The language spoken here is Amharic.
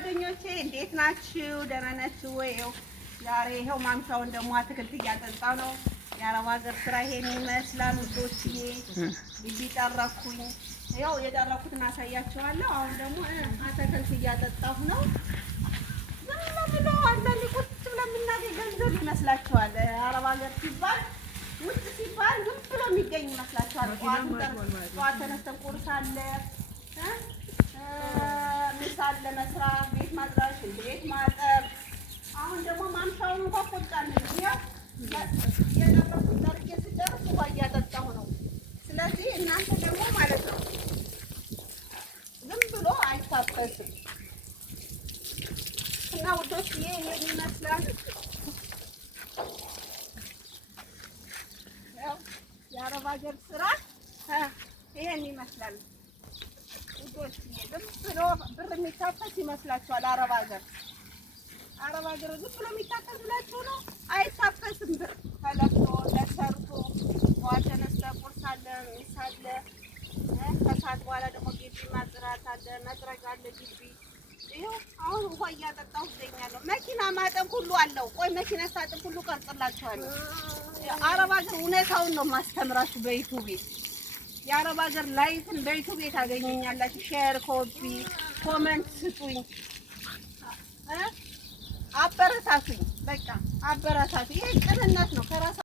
ጓደኞቼ እንዴት ናችሁ? ደህና ናችሁ ወይ? ዛሬ ይኸው ማምሻውን ደግሞ አትክልት እያጠጣሁ ነው። የአረብ ሀገር ስራ ይሄን ይመስላል ውዶችዬ። ግቢ ጠረኩኝ። ይኸው የጠረኩትን አሳያችኋለሁ። አሁን ደግሞ አትክልት እያጠጣሁ ነው። ዝም ብሎ አንዳንዴ ቁጭ ብለን የምናገኝ ገንዘብ ይመስላችኋል? አረብ ሀገር ሲባል ውጭ ሲባል ዝም ብሎ የሚገኝ ይመስላችኋል? ጠዋት ተነስተን ቁርስ አለ፣ ምሳ አለ መስራት፣ ቤት ማጽዳት፣ ሽንት ቤት ማጠብ። አሁን ደግሞ ማምሻውን እንኳን ቁጭ አንልም። ያው የጠረኩት ጠርቄ ስጨርስ ውሃ እያጠጣሁ ነው። ስለዚህ እናንተ ደግሞ ማለት ነው ዝም ብሎ አይታበስም እና ውዶች ይሄን ይመስላል የአረብ ሀገር ስራ ይሄን ይመስላል ውዶች። ዝም ብሎ ብር የሚታፈስ ይመስላችኋል? አረብ ሀገር ዝም ብሎ የሚታፈስላችሁ ነው? አይታፈስም። ብር ተለፍቶ ተሰርቶ ጠዋት ተነስተን ቁርስ አለ፣ ምሳ አለ፣ ከሰዓት በኋላ ደግሞ ግቢ ማጽዳት አለ፣ መጥረግ አለ ግቢ። ይኸው አሁን ውሃ እያጠጣሁ እገኛለሁ። መኪና ማጠብ ሁሉ አለው። ቆይ መኪና ሳጥብ ሁሉ ቀርጽላችኋለሁ። አረብ ሀገር እውነታውን ነው ማስተምራችሁ በዩቲዩብ። የአረብ ሀገር ላይፍን በዩቲዩብ ታገኙኛላችሁ። ሼር፣ ኮፒ፣ ኮሜንት ስጡኝ፣ አበረታቱኝ። በቃ አበረታቱ። ይሄ ቅንነት ነው ከራሳ